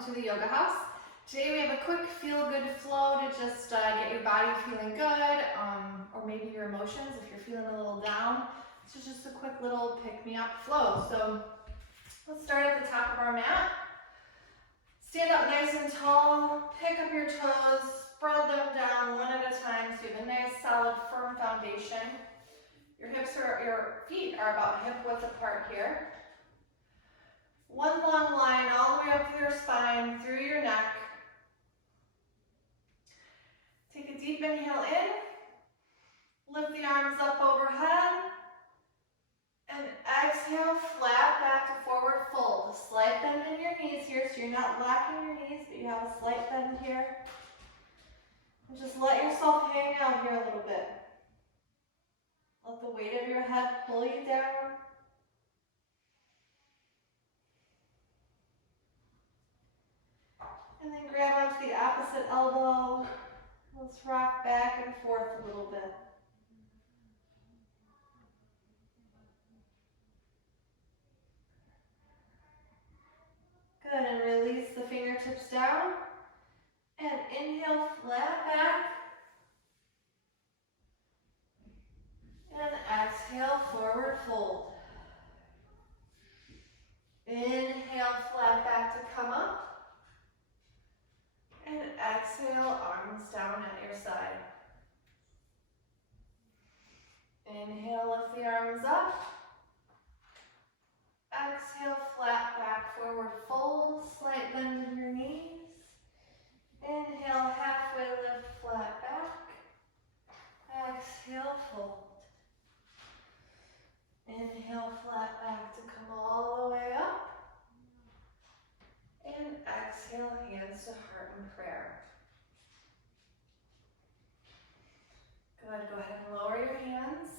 welcome to the yoga house. Today we have a quick feel-good flow to just get your body feeling good, or maybe your emotions if you're feeling a little down. This is just a quick little pick-me-up flow. So let's start at the top of our mat. Stand up nice and tall, pick up your toes, spread them down one at a time so you have a nice, solid, firm foundation. Your feet are about hip width apart here. One long line all the way up through your spine, through your neck. Take a deep inhale in. Lift the arms up overhead. And exhale, flat back to forward fold. A slight bend in your knees here, so you're not locking your knees, but you have a slight bend here. And just let yourself hang out here a little bit. Let the weight of your head pull you down. And then grab onto the opposite elbow. Let's rock back and forth a little bit. Good, and release the fingertips down. And inhale, flat back. And exhale, forward fold. Inhale, flat back to come up. And exhale, arms down at your side. Inhale, lift the arms up. Exhale, flat back, forward fold, slight bend in your knees. Inhale, halfway lift, flat back. Exhale, fold. Inhale, flat back to come all the way up. And exhale, hands to heart in prayer. Good, go ahead and lower your hands.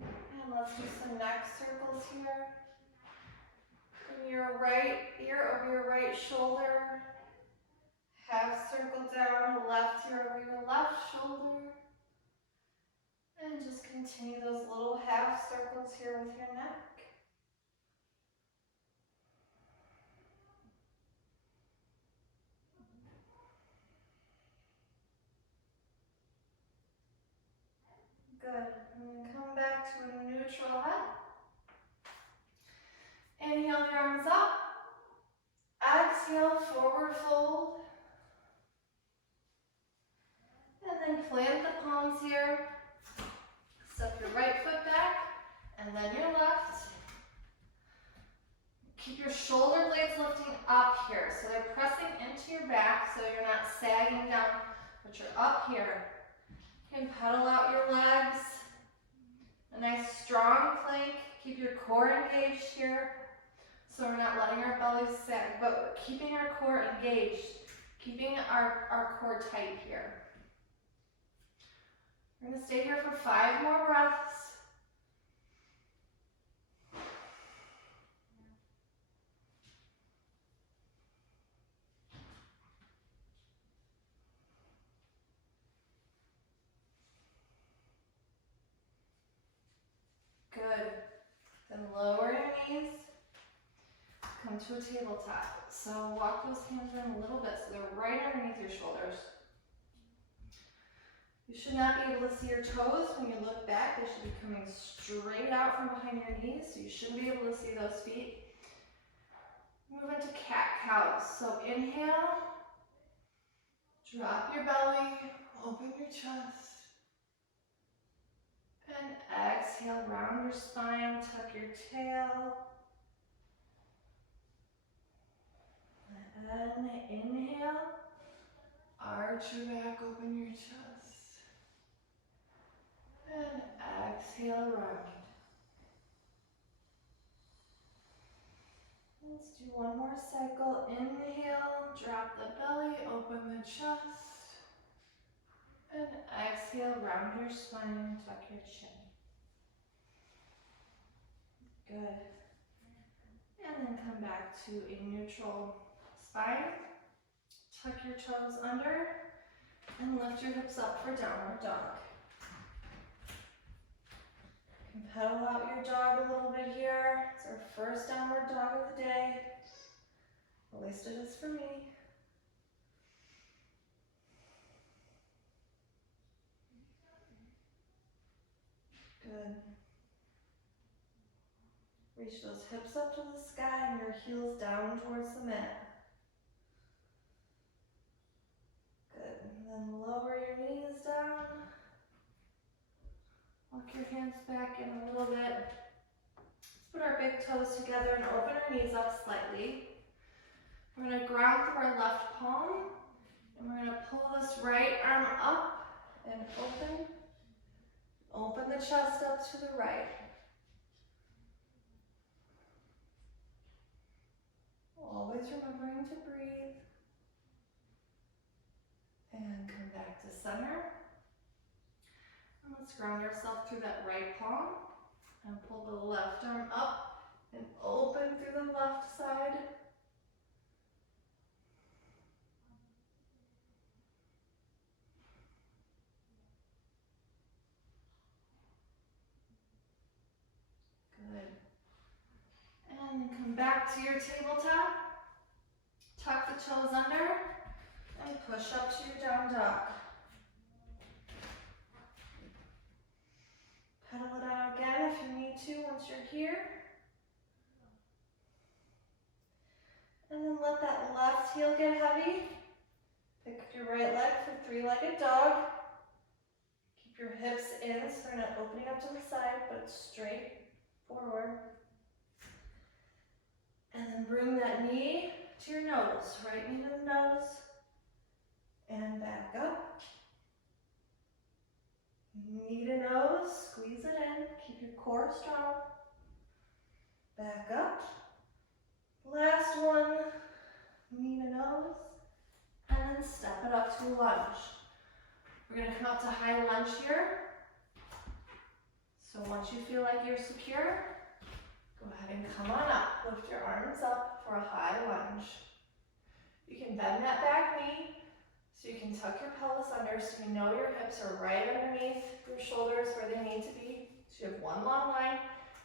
And let's do some neck circles here. Bring your right ear over your right shoulder. Half circle down, left ear over your left shoulder. And just continue those little half circles here with your neck. Good. And then come back to a neutral head. Inhale your arms up. Exhale, forward fold. And then plant the palms here. Step your right foot back, and then your left. Keep your shoulder blades lifting up here. So they're pressing into your back so you're not sagging down, but you're up here. You can pedal out your legs. A nice strong plank. Keep your core engaged here. So we're not letting our belly sag, but keeping our core engaged. Keeping our core tight here. We're going to stay here for 5 more breaths. Good. Then lower your knees. Come to a tabletop. So walk those hands in a little bit so they're right underneath your shoulders. You should not be able to see your toes when you look back. They should be coming straight out from behind your knees, so you shouldn't be able to see those feet. Move into cat-cow. So inhale, drop your belly, open your chest. And exhale, round your spine, tuck your tail. And inhale, arch your back, open your chest. And exhale, round. Let's do one more cycle. Inhale, drop the belly, open the chest. And exhale, round your spine, tuck your chin. Good. And then come back to a neutral spine. Tuck your toes under and lift your hips up for downward dog. You can pedal out your dog a little bit here. It's our first downward dog of the day. At least it is for me. Good. Reach those hips up to the sky and your heels down towards the mat. Good. And then lower your knees down. Walk your hands back in a little bit. Let's put our big toes together and open our knees up slightly. We're going to ground through our left palm. And we're going to pull this right arm up and open. Open the chest up to the right. Always remembering to breathe. And come back to center. And let's ground ourselves through that right palm. And pull the left arm up and open through the left side. Good. And then come back to your tabletop. Tuck the toes under and push up to your down dog. Pedal it out again if you need to once you're here. And then let that left heel get heavy. Pick up your right leg for three-legged dog. Keep your hips in so they're not opening up to the side, but straight forward. And then bring that knee to your nose, right knee to the nose, and back up. Knee to nose, squeeze it in, keep your core strong. Back up. Last one, knee to nose, and then step it up to a lunge. We're going to come up to high lunge here. So once you feel like you're secure, go ahead and come on up. Lift your arms up for a high lunge. You can bend that back knee so you can tuck your pelvis under so you know your hips are right underneath your shoulders where they need to be. So you have one long line.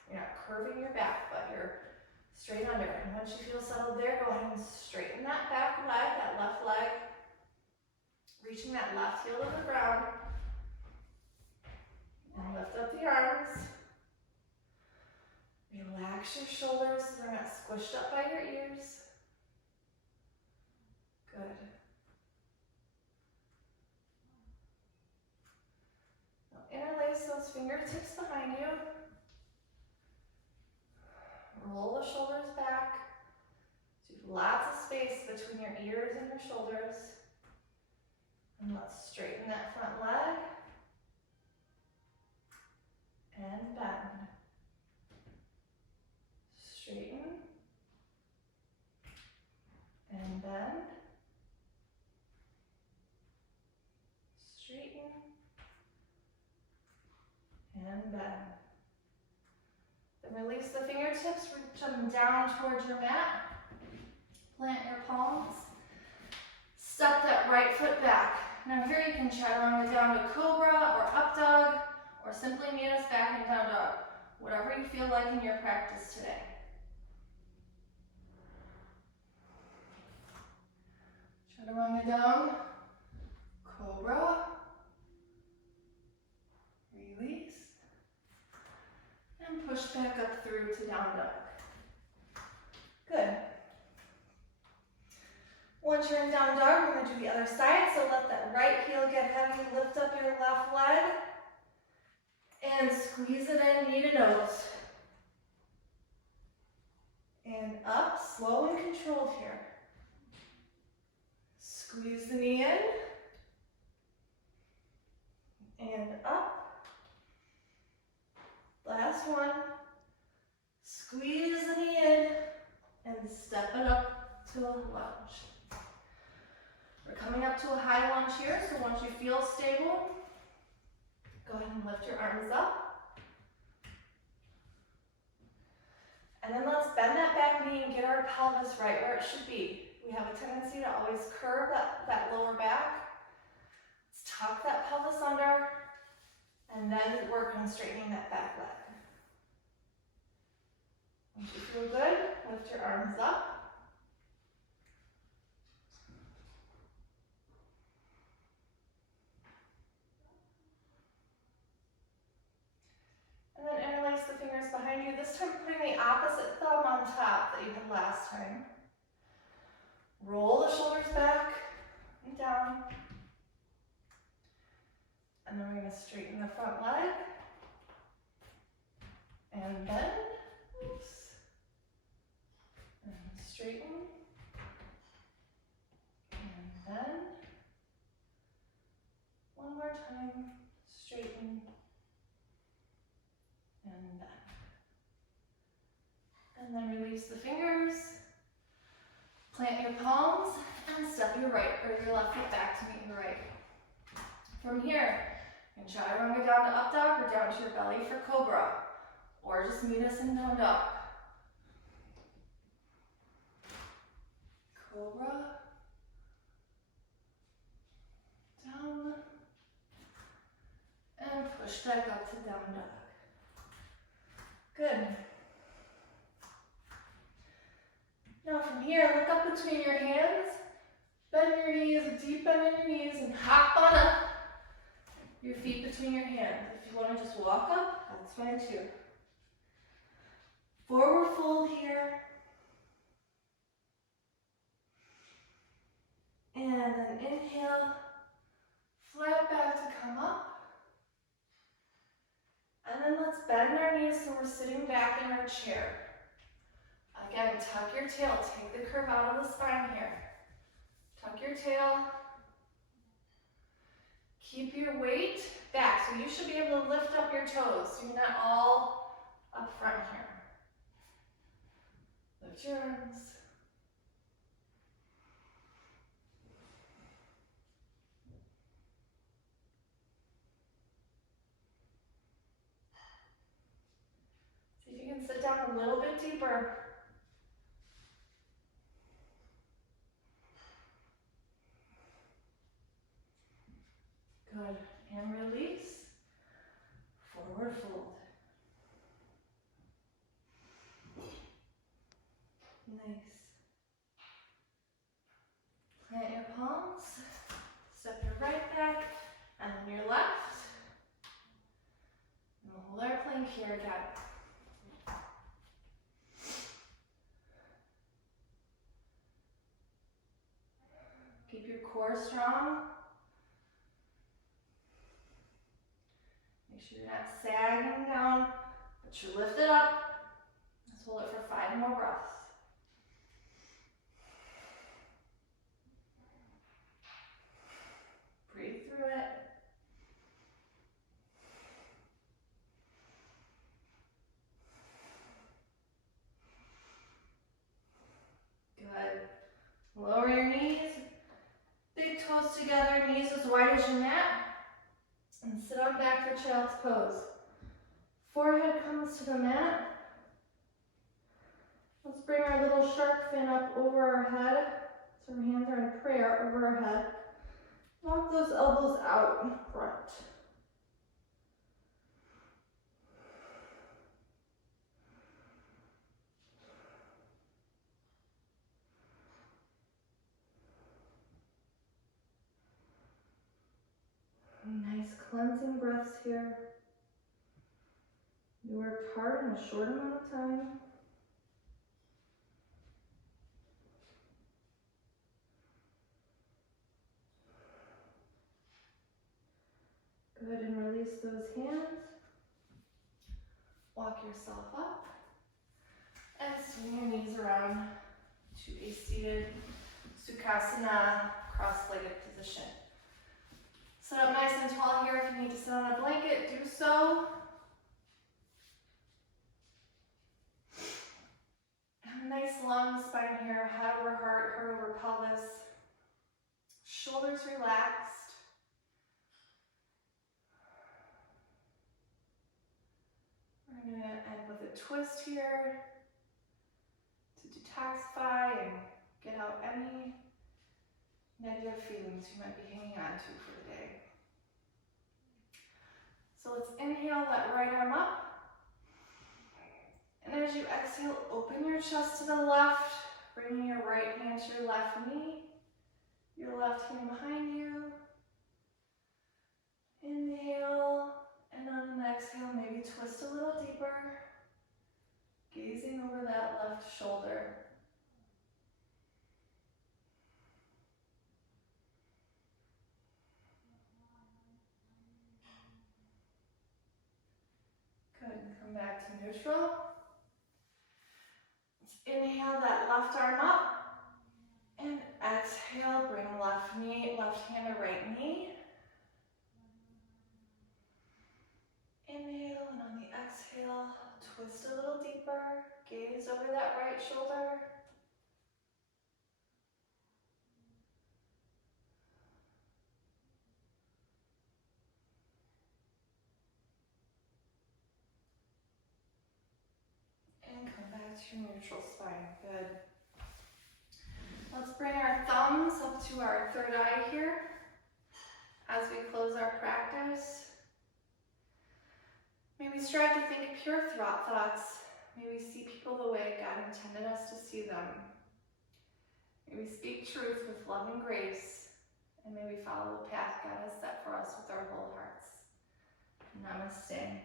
You're not curving your back, but you're straight under. And once you feel settled there, go ahead and straighten that back leg, that left leg. Reaching that left heel to the ground. And lift up the arms. Relax your shoulders so they're not squished up by your ears. Good. Now interlace those fingertips behind you. Roll the shoulders back. So you have lots of space between your ears and your shoulders. And let's straighten that front leg. And bend. Straighten. And bend. Straighten. And bend. Then release the fingertips, reach them down towards your mat. Plant your palms. Step that right foot back. Now here you can chaturanga down to cobra or up dog, or simply meet us back in down dog. Whatever you feel like in your practice today. Chaturanga down, cobra, release, and push back up through to down dog. Good. Once you're in down dog, we're going to do the other side. So let that right heel get heavy, lift up your left leg, and squeeze it in, knee to nose. And up, slow and controlled here. Squeeze the knee in, and up. Last one. Squeeze the knee in, and step it up to a lunge. We're coming up to a high lunge here, so once you feel stable, go ahead and lift your arms up. And then let's bend that back knee and get our pelvis right where it should be. We have a tendency to always curve that lower back. Let's tuck that pelvis under and then work on straightening that back leg. Once you feel good, lift your arms up. this time putting the opposite thumb on top that you had last time. Roll the shoulders back and down. And then we're going to straighten the front leg. And bend. Oops. And straighten. And bend. One more time. Straighten. And bend. And then release the fingers. Plant your palms and step your right or your left foot back to meet your right. From here, you can chaturanga down to up dog or down to your belly for cobra. Or just meet us in down dog. Cobra. Down. And push back up to down dog. Good. Now from here, look up between your hands, bend your knees, a deep bend in your knees, and hop on up. Your feet between your hands. If you want to just walk up, that's fine too. Forward fold here. And then inhale, flat back to come up. And then let's bend our knees so we're sitting back in our chair. Again, tuck your tail, take the curve out of the spine here. Tuck your tail. Keep your weight back, so you should be able to lift up your toes, so you're not all up front here. Lift your arms. See if you can sit down a little bit deeper. Good. And release. Forward fold. Nice. Plant your palms. Step your right back and then your left. And we'll hold our plank here again. Keep your core strong. Make sure you're not sagging down, but you lift it up. Let's hold it for 5 more breaths. Breathe through it. Good. Lower your knees. Big toes together, knees as wide as your mat. And sit on back for child's pose. Forehead comes to the mat. Let's bring our little shark fin up over our head. So our hands are in prayer over our head. Walk those elbows out in front. Nice cleansing breaths here. You worked hard in a short amount of time. Go ahead and release those hands. Walk yourself up. And swing your knees around to a seated Sukhasana, cross-legged position. Sit up nice and tall here. If you need to sit on a blanket, do so. Nice long spine here, head over heart, heart over pelvis. Shoulders relaxed. We're going to end with a twist here to detoxify and get out any negative feelings you might be hanging on to for the day. So let's inhale that right arm up. And as you exhale, open your chest to the left, bringing your right hand to your left knee, your left hand behind you. Inhale, and on an exhale, maybe twist a little deeper. left shoulder. Good, come back to neutral. Let's inhale that left arm up. And exhale, bring left knee, left hand to right knee. Inhale, and on the exhale, twist a little deeper. Gaze over that right shoulder. And come back to your neutral spine. Good. Let's bring our thumbs up to our third eye here as we close our practice. Maybe strive to think pure thoughts. Maybe see people the way God intended us to see them. May we speak truth with love and grace, and may we follow the path God has set for us with our whole hearts. Namaste.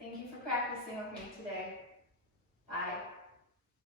Thank you for practicing with me today.